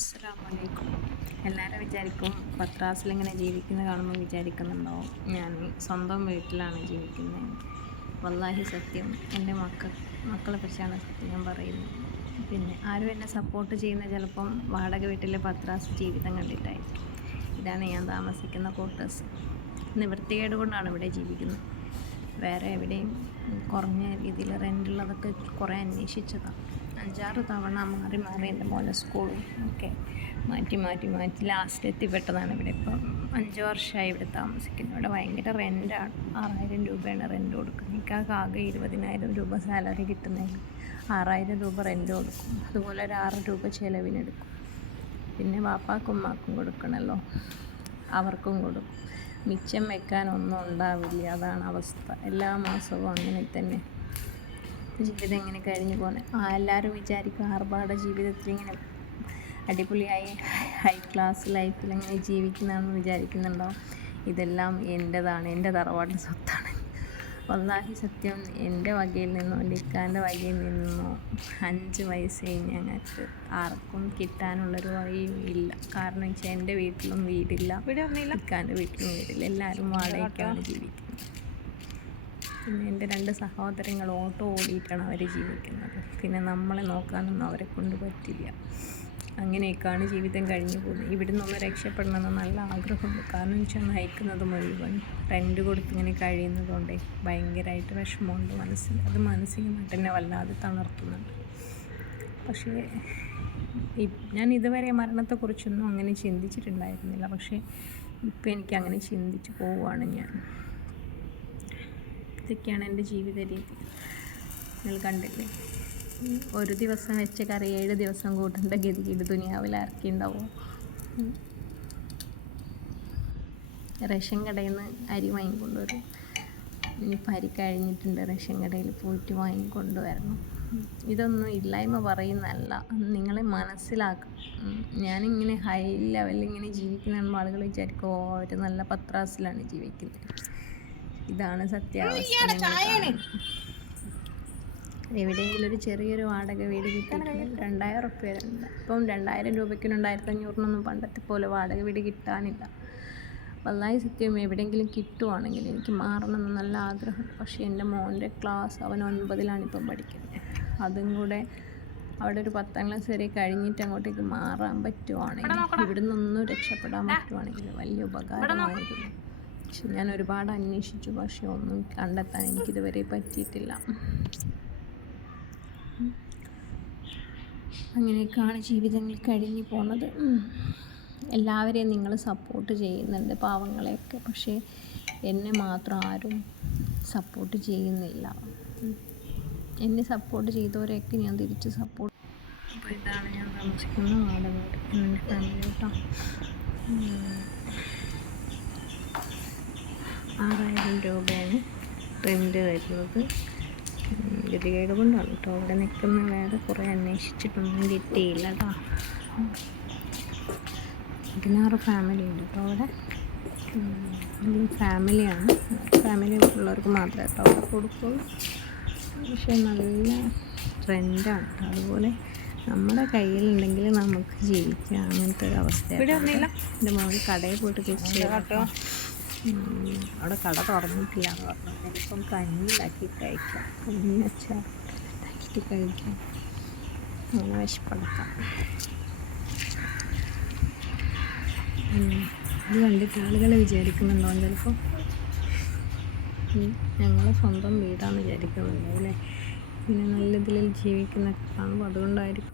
അസ്സലാമലൈക്കും. എല്ലാവരും വിചാരിക്കും പത്രാസിലിങ്ങനെ ജീവിക്കുന്നത് കാണുമ്പോൾ വിചാരിക്കുന്നുണ്ടാവും ഞാൻ സ്വന്തം വീട്ടിലാണ് ജീവിക്കുന്നത്. വല്ലാഹി സത്യം എൻ്റെ മക്കളെ കുറിച്ചാണ് സത്യം ഞാൻ പറയുന്നത്. പിന്നെ ആരും എന്നെ സപ്പോർട്ട് ചെയ്യുന്ന ചിലപ്പം വാടക വീട്ടിലെ പത്രാസ് ജീവിതം കണ്ടിട്ടായിരിക്കും. ഇതാണ് ഞാൻ താമസിക്കുന്ന ക്വാർട്ടേഴ്സ്. നിവൃത്തികേട് കൊണ്ടാണ് ഇവിടെ ജീവിക്കുന്നത്. വേറെ എവിടെയും കുറഞ്ഞ രീതിയിൽ റെൻറ്റുള്ളതൊക്കെ കുറേ അന്വേഷിച്ചതാണ്. 5-6 തവണ മാറി എൻ്റെ മോനെ സ്കൂളും ഒക്കെ മാറ്റി ലാസ്റ്റ് എത്തിപ്പെട്ടതാണ് ഇവിടെ. ഇപ്പം 5 വർഷമായി ഇവിടെ താമസിക്കുന്നു. ഇവിടെ ഭയങ്കര റെൻറ്റാണ്. 6000 രൂപയാണ് റെൻറ്റ് കൊടുക്കുന്നത്. എനിക്ക് ആകെ 20,000 രൂപ സാലറി കിട്ടുന്നതിന് 6000 രൂപ റെൻറ്റ് കൊടുക്കും. അതുപോലെ ഒരു 6 രൂപ ചിലവിനെടുക്കും. പിന്നെ വാപ്പാക്കും ഉമ്മാക്കും കൊടുക്കണമല്ലോ, അവർക്കും കൊടുക്കും. മിച്ചം വെക്കാനൊന്നും ഉണ്ടാവില്ല. അതാണ് അവസ്ഥ. എല്ലാ മാസവും അങ്ങനെ തന്നെ ജീവിതം ഇങ്ങനെ കഴിഞ്ഞു പോകുന്നത്. എല്ലാവരും വിചാരിക്കും ആർഭാട ജീവിതത്തിൽ ഇങ്ങനെ അടിപൊളിയായി ഹൈ ക്ലാസ് ലൈഫിൽ ഇങ്ങനെ ജീവിക്കുന്നതാണെന്ന് വിചാരിക്കുന്നുണ്ടാവും. ഇതെല്ലാം എൻ്റെതാണ്, എൻ്റെ തറവാട്ട് സ്വത്താണ്. വല്ലാഹി സത്യം, എൻ്റെ വകയിൽ നിന്നോ എൻ്റെ ഇക്കാൻ്റെ വകയിൽ നിന്നോ 5 വയസ്സേ ഞങ്ങൾക്ക് ആർക്കും കിട്ടാനുള്ളൊരു വഴിയും ഇല്ല. കാരണം വെച്ചാൽ എൻ്റെ വീട്ടിലും വീടില്ല, ഇക്കാൻ്റെ വീട്ടിലും വീടില്ല. എല്ലാവരും വാടകയ്ക്കാണ് ജീവിക്കുന്നത്. പിന്നെ എൻ്റെ 2 സഹോദരങ്ങൾ ഓട്ടോ ഓടിയിട്ടാണ് അവർ ജീവിക്കുന്നത്. പിന്നെ നമ്മളെ നോക്കാനൊന്നും അവരെ കൊണ്ട് പറ്റില്ല. അങ്ങനെയൊക്കെയാണ് ജീവിതം കഴിഞ്ഞു പോകുന്നത്. ഇവിടെ നിന്ന് രക്ഷപ്പെടണമെന്ന് നല്ല ആഗ്രഹമുണ്ട്. കാരണം വെച്ചാൽ നയിക്കുന്നത് മുഴുവൻ റെൻറ്റ് കൊടുത്തിങ്ങനെ കഴിയുന്നതുകൊണ്ട് ഭയങ്കരമായിട്ട് വിഷമമുണ്ട് മനസ്സിൽ. അത് മാനസികമായിട്ട് എന്നെ വല്ലാതെ തളർത്തുന്നുണ്ട്. പക്ഷേ ഞാൻ ഇതുവരെ മരണത്തെക്കുറിച്ചൊന്നും അങ്ങനെ ചിന്തിച്ചിട്ടുണ്ടായിരുന്നില്ല. പക്ഷേ ഇപ്പം എനിക്കങ്ങനെ ചിന്തിച്ച് പോവുകയാണ് ഞാൻ. ഇതൊക്കെയാണ് എൻ്റെ ജീവിത രീതി. നിങ്ങൾ കണ്ടില്ലേ, ഒരു ദിവസം വെച്ച കറി 7 ദിവസം കൂട്ടേണ്ട ഗതികേട് ദുനിയാവിൽ ആർക്കുണ്ടാവും? റേഷൻ കടയിൽ നിന്ന് അരി വാങ്ങിക്കൊണ്ടുവരും. ഇനിയിപ്പോൾ അരി കഴിഞ്ഞിട്ടുണ്ട്, റേഷൻ കടയിൽ പോയിട്ട് വാങ്ങിക്കൊണ്ടുവരണം. ഇതൊന്നും ഇല്ലായ്മ പറയുന്നതല്ല, നിങ്ങളെ മനസ്സിലാക്കും. ഞാനിങ്ങനെ ഹൈ ലെവലിൽ ഇങ്ങനെ ജീവിക്കുന്ന ആളുകൾ വിചാരിക്കും അവർ നല്ല പത്രാസിലാണ് ജീവിക്കുന്നത്. ഇതാണ് സത്യാവസ്ഥ. എവിടെയെങ്കിലും ഒരു ചെറിയൊരു വാടക വീട് കിട്ടിയിട്ടുണ്ട് 2000 റുപ്യ ഉണ്ട്. ഇപ്പം 2000 രൂപയ്ക്കും 2500 പണ്ടത്തെ പോലെ വാടക വീട് കിട്ടാനില്ല. വല്ലാഹി സത്യം, എവിടെയെങ്കിലും കിട്ടുവാണെങ്കിൽ എനിക്ക് മാറണമെന്ന് നല്ല ആഗ്രഹം. പക്ഷേ എൻ്റെ മോൻ്റെ ക്ലാസ് അവൻ 9ലാണ് ഇപ്പം പഠിക്കുന്നത്. അതും കൂടെ അവിടെ ഒരു 10ാം ക്ലാസ് വരെ കഴിഞ്ഞിട്ട് അങ്ങോട്ടേക്ക് മാറാൻ പറ്റുവാണെങ്കിൽ, ഇവിടെ നിന്നൊന്നും രക്ഷപ്പെടാൻ പറ്റുവാണെങ്കിൽ വലിയ ഉപകാരമായിരുന്നു. പക്ഷെ ഞാൻ ഒരുപാട് അന്വേഷിച്ചു, പക്ഷെ ഒന്നും കണ്ടെത്താൻ എനിക്കിതുവരെ പറ്റിയിട്ടില്ല. അങ്ങനെയൊക്കെയാണ് ജീവിതങ്ങൾ കഴിഞ്ഞു പോകുന്നത്. എല്ലാവരെയും നിങ്ങൾ സപ്പോർട്ട് ചെയ്യുന്നുണ്ട്, പാവങ്ങളെയൊക്കെ. പക്ഷേ എന്നെ മാത്രം ആരും സപ്പോർട്ട് ചെയ്യുന്നില്ല. എന്നെ സപ്പോർട്ട് ചെയ്തവരെയൊക്കെ ഞാൻ തിരിച്ച് സപ്പോർട്ട്. അപ്പോൾ ഇതാണ് ഞാൻ താമസിക്കുന്ന വാടക വീട്. എൻ്റെ ഫാമിലി കേട്ടോ. 6000 രൂപയാണ് റെൻറ്റ് വരുന്നത്. ഗതികേട് കൊണ്ടാണ് കേട്ടോ അവിടെ നിൽക്കുന്ന. വേറെ കുറേ അന്വേഷിച്ചിട്ടൊന്നും കിട്ടിയില്ല കേട്ടോ. 16 ഫാമിലി ഉണ്ട് കേട്ടോ അവിടെ. ഫാമിലിയാണ്, ഫാമിലി ഉള്ളവർക്ക് മാത്രമേ കേട്ടോ അവിടെ കൊടുക്കുള്ളൂ. പക്ഷേ നല്ല ട്രെൻഡാണ് കേട്ടോ. അതുപോലെ നമ്മുടെ കയ്യിലുണ്ടെങ്കിൽ നമുക്ക് ജീവിക്കാം, അങ്ങനത്തെ ഒരു അവസ്ഥയാണ്. എൻ്റെ മോൾ കടയിൽ പോയിട്ട് തിരിച്ച് കേട്ടോ. അവിടെ കട തുറന്നിട്ടില്ല എന്ന് പറഞ്ഞു. ചിലപ്പം കഞ്ഞി ഉണ്ടാക്കി കഴിക്കാം, കഞ്ഞി ഉണ്ടാക്കിയിട്ട് കഴിക്കാം, അങ്ങനെ വിശപ്പെടുക്കാം. ഇത് കണ്ടിട്ട് ആളുകൾ വിചാരിക്കുന്നുണ്ടോ ചിലപ്പോൾ ഞങ്ങളെ സ്വന്തം വീടാണെന്ന് വിചാരിക്കുന്നുണ്ടോ അല്ലേ? പിന്നെ നല്ല ഇതിൽ ജീവിക്കുന്നൊക്കെ കാണുമ്പോൾ അതുകൊണ്ടായിരിക്കും.